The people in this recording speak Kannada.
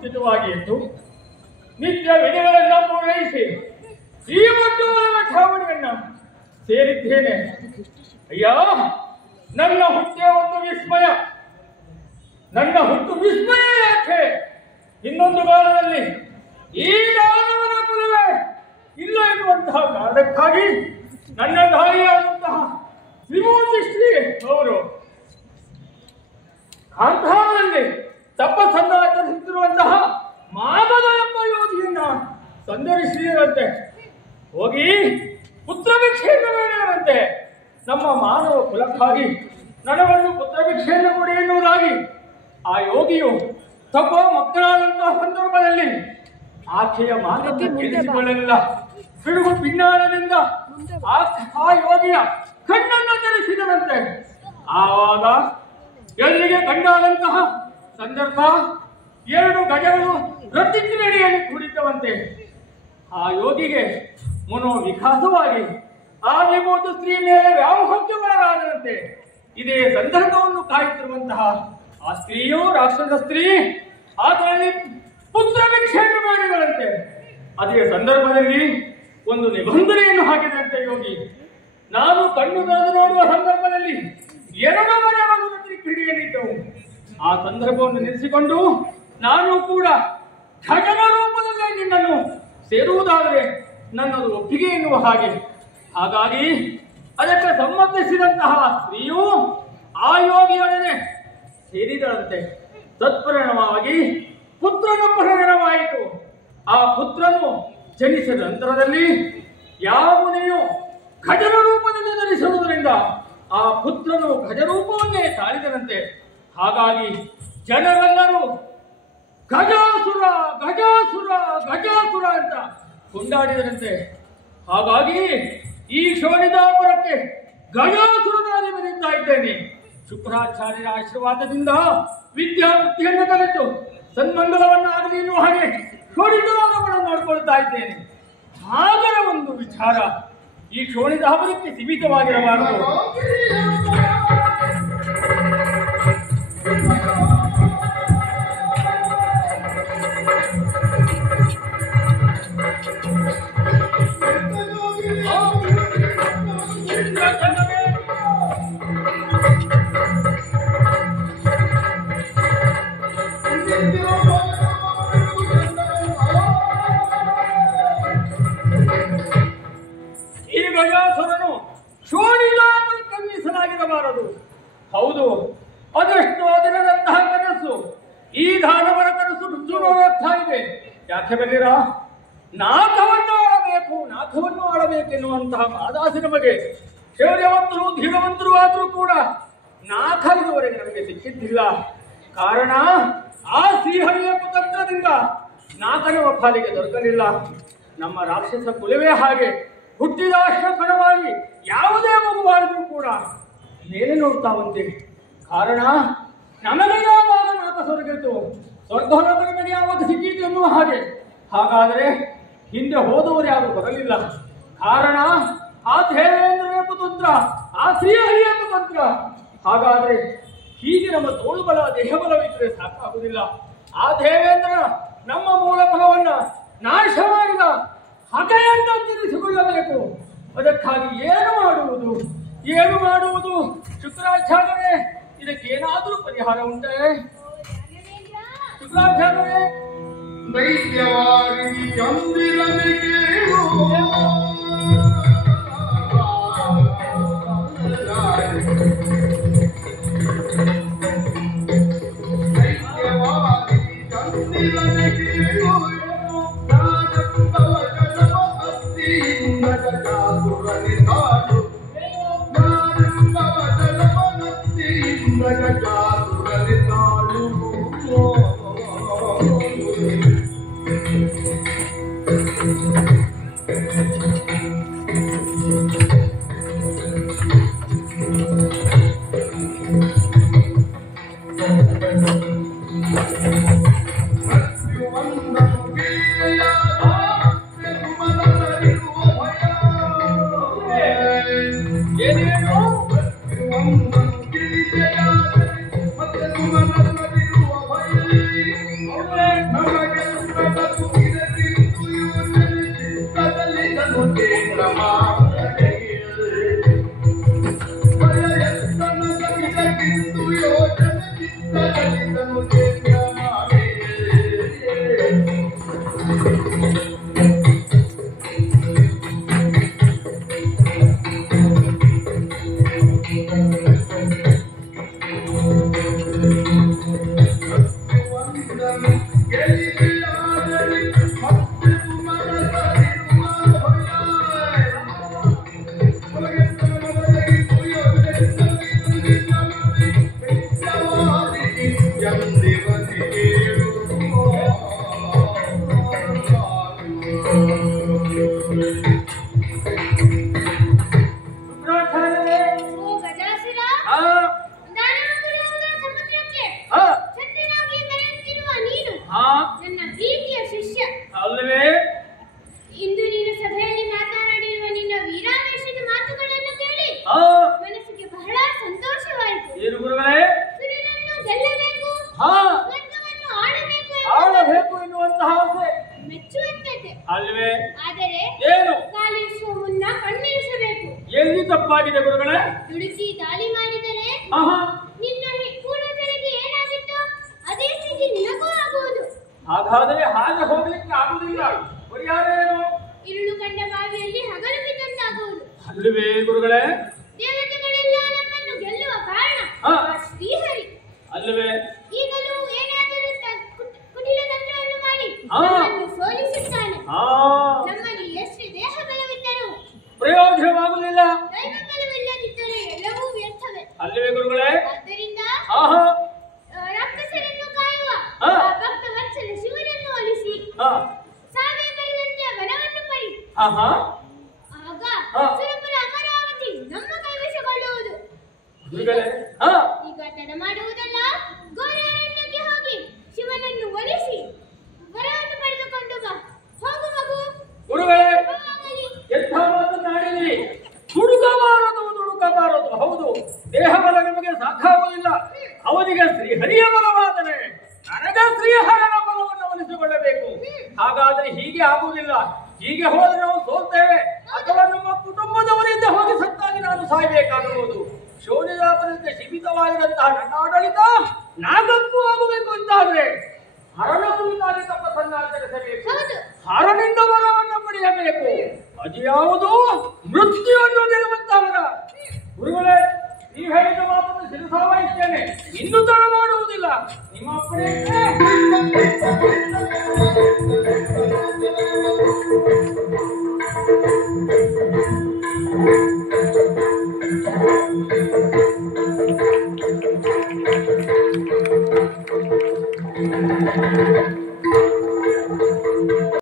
ಮುಂಚಿತವಾಗಿ ಎದ್ದು ನಿತ್ಯ ವಿಧಿಗಳೆಲ್ಲ ಪೂರೈಸಿ ಈ ಮಟ್ಟವಾದ ಠಾವಣಿಯನ್ನ ಸೇರಿದ್ದೇನೆ. ಅಯ್ಯ, ನನ್ನ ಹುಟ್ಟೆ ಒಂದು ವಿಸ್ಮಯ. ನನ್ನ ಹುಟ್ಟು ವಿಸ್ಮಯ ಯಾಕೆ? ಇನ್ನೊಂದು ಕಾಲದಲ್ಲಿ ಈ ದಾನವನ ಕುಲವೇ ಇಲ್ಲ ಎನ್ನುವಂತಹ ಕಾರಣಕ್ಕಾಗಿ ನನ್ನ ದಾರಿಯಾದಂತಹ ತ್ರಿಮೂರ್ತಿ ಶ್ರೀ ಅವರು ಕಾಂತಾರದಲ್ಲಿ ತಪಸ್ಸನ್ನು ಆಚರಿಸುತ್ತಿರುವಂತಹ ಮಾಮದ ಎಂಬ ಯೋಗಿಯನ್ನ ಸಂದರ್ಶಿಸಿದಂತೆ ಹೋಗಿ ಪುತ್ರ ಭಿಕ್ಷೆಯನ್ನು ಬೇಡುವಂತೆ ನಮ್ಮ ಮಾನವ ಕುಲಕ್ಕಾಗಿ ನನಗೊಂದು ಪುತ್ರ ಭಿಕ್ಷೆಯನ್ನು ಕೊಡಿ ಎನ್ನುವುದಾಗಿ ಆ ಯೋಗಿಯು ತಪ್ಪ ಮಕ್ಕಳಾದಂತಹ ಸಂದರ್ಭದಲ್ಲಿ ಆಕೆಯ ಮಾತನ್ನು ಕೇಳಿಸಿಕೊಳ್ಳಲಿಲ್ಲ. ಬಿಡುಗು ಭಿನ್ನಾನದಿಂದ ಆ ಯೋಗಿಯ ಕಣ್ಣನ್ನು ಧರಿಸಿದರಂತೆ. ಆವಾಗ ಎಲ್ಲಿಗೆ ಕಂಡಾದಂತಹ ಸಂದರ್ಭ ಎರಡು ಗಜಗಳು ರತಿಕ್ರೀಡೆಯಲ್ಲಿ ಕುಳಿತವಂತೆ. ಆ ಯೋಗಿಗೆ ಮನೋವಿಕಾಸವಾಗಿ ಆ ವಿಭೂತ ಸ್ತ್ರೀ ಮೇಲೆ ವ್ಯಾಮೋಹಕ್ಕೆ ಬರಲಾಗದಂತೆ ಇದೇ ಸಂದರ್ಭವನ್ನು ಕಾಯುತ್ತಿರುವಂತಹ ಆ ಸ್ತ್ರೀಯು ರಾಕ್ಷಸ ಸ್ತ್ರೀ ಆತನಲ್ಲಿ ಪುತ್ರ ಭಿಕ್ಷೆಯನ್ನು ಮಾಡಿದರಂತೆ. ಅದೇ ಸಂದರ್ಭದಲ್ಲಿ ಒಂದು ನಿಬಂಧನೆಯನ್ನು ಹಾಕಿದಂತೆ ಯೋಗಿ, ನಾನು ಕಣ್ಣು ತೆರೆದು ನೋಡುವ ಸಂದರ್ಭದಲ್ಲಿ ಎರಡು ಮನೆಗಳು ಕ್ರೀಡೆಯಲ್ಲಿದ್ದವು. ಆ ಸಂದರ್ಭವನ್ನು ನಿಲ್ಲಿಸಿಕೊಂಡು ನಾನು ಕೂಡ ಖಜನ ರೂಪದಲ್ಲೇ ನಿನ್ನನ್ನು ಸೇರುವುದಾದರೆ ನನ್ನದು ಒಪ್ಪಿಗೆ ಎನ್ನುವ ಹಾಗೆ. ಹಾಗಾಗಿ ಅದಕ್ಕೆ ಸಮ್ಮತಿಸಿದಂತಹ ಸ್ತ್ರೀಯು ಆ ಯೋಗಿಯೊಡನೆ ಸೇರಿದಳಂತೆ. ತತ್ಪರಿಣಾಮವಾಗಿ ಪುತ್ರನಪಹರಣವಾಯಿತು. ಆ ಪುತ್ರನು ಜನಿಸಿದ ನಂತರದಲ್ಲಿ ಯಾವ ಮುನಿಯು ಖಜನ ರೂಪದಲ್ಲಿ ಧರಿಸುವುದರಿಂದ ಆ ಪುತ್ರನು ಖಜರೂಪವನ್ನೇ ತಾಳಿದನಂತೆ. ಹಾಗಾಗಿ ಜನರೆಲ್ಲರೂ ಗಜಾಸುರ ಗಜಾಸುರ ಗಜಾಸುರ ಅಂತ ಕೊಂಡಾಡಿದರಂತೆ. ಹಾಗಾಗಿ ಈ ಶೋಣಿತಾಪುರಕ್ಕೆ ಗಜಾಸುರನಾಗಿ ಬಂದಿದ್ದ ಇದ್ದೇನೆ. ಶುಕ್ರಾಚಾರ್ಯರ ಆಶೀರ್ವಾದದಿಂದ ವಿದ್ಯಾವೃತ್ತಿಯನ್ನು ಕಲಿತು ಸನ್ಮಂಗಲವನ್ನಾಗಲಿ ಎನ್ನುವ ಹಾಗೆ ಶೋಣಿತಾಪುರವನ್ನು ನೋಡಿಕೊಳ್ತಾ ಇದ್ದೇನೆ. ಹಾಗರ ಒಂದು ವಿಚಾರ ಈ ಶೋಣಿತಾಪುರಕ್ಕೆ ಸೀಮಿತವಾಗಿರಬಾರದು. ಈ ಗಜಾಸುರನು ಶೋಣಿತಾಪುರಕ್ಕೆ ಮೀಸಲಾಗಿರಬಾರದು. ಹೌದು, ಅದೆಷ್ಟೋ ದಿನದಂತಹ ಕನಸು. ಈ ದಾನವರ ಕನಸು ರುಜುವಾಗ್ತಾ ಇದೆ. ಯಾಕೆ ಬಂದಿರ? ನಾಥವನ್ನು ಆಳಬೇಕೆನ್ನುವಂತಹ ಮಾದಾಸಿ ನಮಗೆ ಶೌರ್ಯವಂತರು ಧೀರವಂತರು ಆದರೂ ಕೂಡ ನಾಥ ಇದುವರೆಗೆ ನಮಗೆ ಸಿಕ್ಕಿದ್ದಿಲ್ಲ. ಕಾರಣ ಆ ಶ್ರೀಹರಿಯ ಕುತಂತ್ರದಿಂದ ನಾಥನ ಪಾಲಿಗೆ ದೊರಕಲಿಲ್ಲ. ನಮ್ಮ ರಾಕ್ಷಸ ಕುಲವೇ ಹಾಗೆ ಹುಟ್ಟಿದಾಷ್ಟ ಕಣವಾಗಿ ಯಾವುದೇ ಮಗುವಾಗಿದ್ರೂ ಕೂಡ ಮೇಲೆ ನೋಡ್ತಾವಂತೆ. ಕಾರಣ ನಮಗೆ ಯಾವಾಗ ನಾಥ ಸ್ವರ್ಗಿತ್ತು, ಸ್ವರ್ಗಲೋಕ ನಮಗೆ ಯಾವಾಗ ಸಿಕ್ಕಿತು ಎನ್ನುವ ಹಾಗೆ. ಹಾಗಾದರೆ ಹಿಂದೆ ಹೋದವರು ಯಾರು ಬರಲಿಲ್ಲ. ಕಾರಣ ಆ ದೇವೇಂದ್ರನ ಕುತಂತ್ರ, ಆ ಶ್ರೀಹರಿಯ ಕುತಂತ್ರ. ಹಾಗಾದ್ರೆ ಹೀಗೆ ನಮ್ಮ ತೋಳುಬಲ ದೇಹಬಲವಿದ್ದರೆ ಸಾಕಾಗುವುದಿಲ್ಲ. ಆ ದೇವೇಂದ್ರ ನಮ್ಮ ಮೂಲ ಫಲವನ್ನ ನಾಶ ಮಾಡಿದ ಹಗೆಯನ್ನು ತೀರಿಸಿಕೊಳ್ಳಬೇಕು. ಅದಕ್ಕಾಗಿ ಏನು ಮಾಡುವುದು ಶುಕ್ರಾಚಾರ್ಯರೇ? ಇದಕ್ಕೇನಾದರೂ ಪರಿಹಾರ ಉಂಟೆ? ಶುಕ್ರಾಚಾರ್ಯರೇ, ದೈತ್ಯವಾಗಿ ಚಂದಿರನಿಗೆ ಏನು ತಪ್ಪಾಗಿದೆ ಗುರುಗಳೇ. ದುಡುಕಿ ದಾಳಿ ಮಾಡಿದರೆ ನಿನ್ನ ಪೂರ್ವಜರಿಗೆ ಏನಾಗಿತ್ತು ಅದೇ ಸ್ಥಿತಿ ನಿನಗೂ ಆಗುವುದು. ಹಾಗಾದರೆ ಹಾಗೆ ಹೋಗ್ಲಿಕ್ಕೆ ಆಗುವುದಿಲ್ಲ. ಪರಿಹಾರೇನು? ಇರುಳು ಕಂಡ ಬಾವಿಯಲ್ಲಿ ಹಗಲು ಬಿದ್ದಂತಾಗುವುದು. ಅಲ್ಲವೇ ಗುರುಗಳೇ? ದೇವತೆಗಳೆಲ್ಲ ನಮ್ಮನ್ನು ಗೆಲ್ಲುವ ಕಾರಣ ಶ್ರೀಹರಿ ಅಲ್ಲವೇ? ಈಗಲೂ ಏನಾದರೂ ಕುಟಿಲ ತಂತ್ರವನ್ನು ಮಾಡಿ ನಮ್ಮನ್ನು ಸೋಲಿಸುತ್ತಾನೆ. ನಮ್ಮಲ್ಲಿ ಎಷ್ಟು ದೇಹ ಬಲವಿದ್ದರೂ ಪ್ರಯೋಜನವಾಗಲಿಲ್ಲ. ದೈವ ಬಲವಿಲ್ಲದಿದ್ದರೆ ಎಲ್ಲವೂ ವ್ಯರ್ಥವೇ. ಅಲ್ಲವೇ ಗುರುಗಳೇ? ಆದ್ದರಿಂದ ರಾಕ್ಷಸರನ್ನು ಕಾಯುವ ಭಕ್ತ ವತ್ಸಲ ಶಿವನನ್ನು ಒಲಿಸಿ ಸಾವೇ ಬರೆದಂತೆ ವನವನ್ನು ಪಡಿ. ಆಗ ಸುರಪುರ ಅಮರಾವತಿ ನಮ್ಮ ಕೈವಶಗೊಳ್ಳುವುದು. ಈಗ ತಡ ಮಾಡುವುದಲ್ಲ, ಗೋರಾರಣ್ಯಕ್ಕೆ ಹೋಗಿ ಶಿವನನ್ನು ಒಲಿಸಿ ವರವನ್ನು ಪಡೆದುಕೊಂಡು ಬಾ. ಹೋಗು ಮಗು. ಗುರುಗಳೇ, ಎಂಥ ಮಾತನಾಡಿದಿರಿ. ದುಡುಕಬಾರದು. ಹೌದು, ದೇಹ ಬಲ ನಿಮಗೆ ಸಾಕಾಗುವುದಿಲ್ಲ. ಅವನಿಗೆ ಶ್ರೀಹರಿಯ ಬಲವಾದರೆ ನನಗೆ ಶ್ರೀಹರನ ಬಲವನ್ನು ಒಲಿಸಿಕೊಳ್ಳಬೇಕು. ಹಾಗಾದರೆ ಹೀಗೆ ಆಗುವುದಿಲ್ಲ. ಹೀಗೆ ಹೋದರೆ ನಾವು ಸೋಲ್ತೇವೆ, ಅಥವಾ ನಮ್ಮ ಕುಟುಂಬದವರಿಂದ ಹೋಗಿ ಸತ್ತಾಗಿ ನಾನು ಸಾಯಬೇಕಾಗಬಹುದು. ಶೌರ್ಯದಾಪರಿಂದ ಸೀಮಿತವಾಗಿರುವಂತಹ ನನ್ನ ಆಡಳಿತ ನಾಗಕ್ಕೂ ಆಗಬೇಕು ಅಂತಾದ್ರೆ ಹರಣ ಕುರಿತಾಗಿ ತಪಸ್ಸನ್ನಾಚರಿಸಬೇಕು. ಹರನಿಂದ ವರವನ್ನು ಪಡೆಯಬೇಕು. ಅದು ಯಾವುದು? ಮೃತ್ಯುವನ್ನು ಗೆಲ್ಲುವಂತವರ. ಗುರುಗಳೇ, ನೀವು ಹೇಳಿದ ಮಾತನ್ನು ಶಿರಸಾವಹಿಸ್ತೇನೆ. ಇನ್ನೂ ತಡ ಮಾಡುವುದಿಲ್ಲ. ನಿಮ್ಮ ಅಪ್ಪಣೆ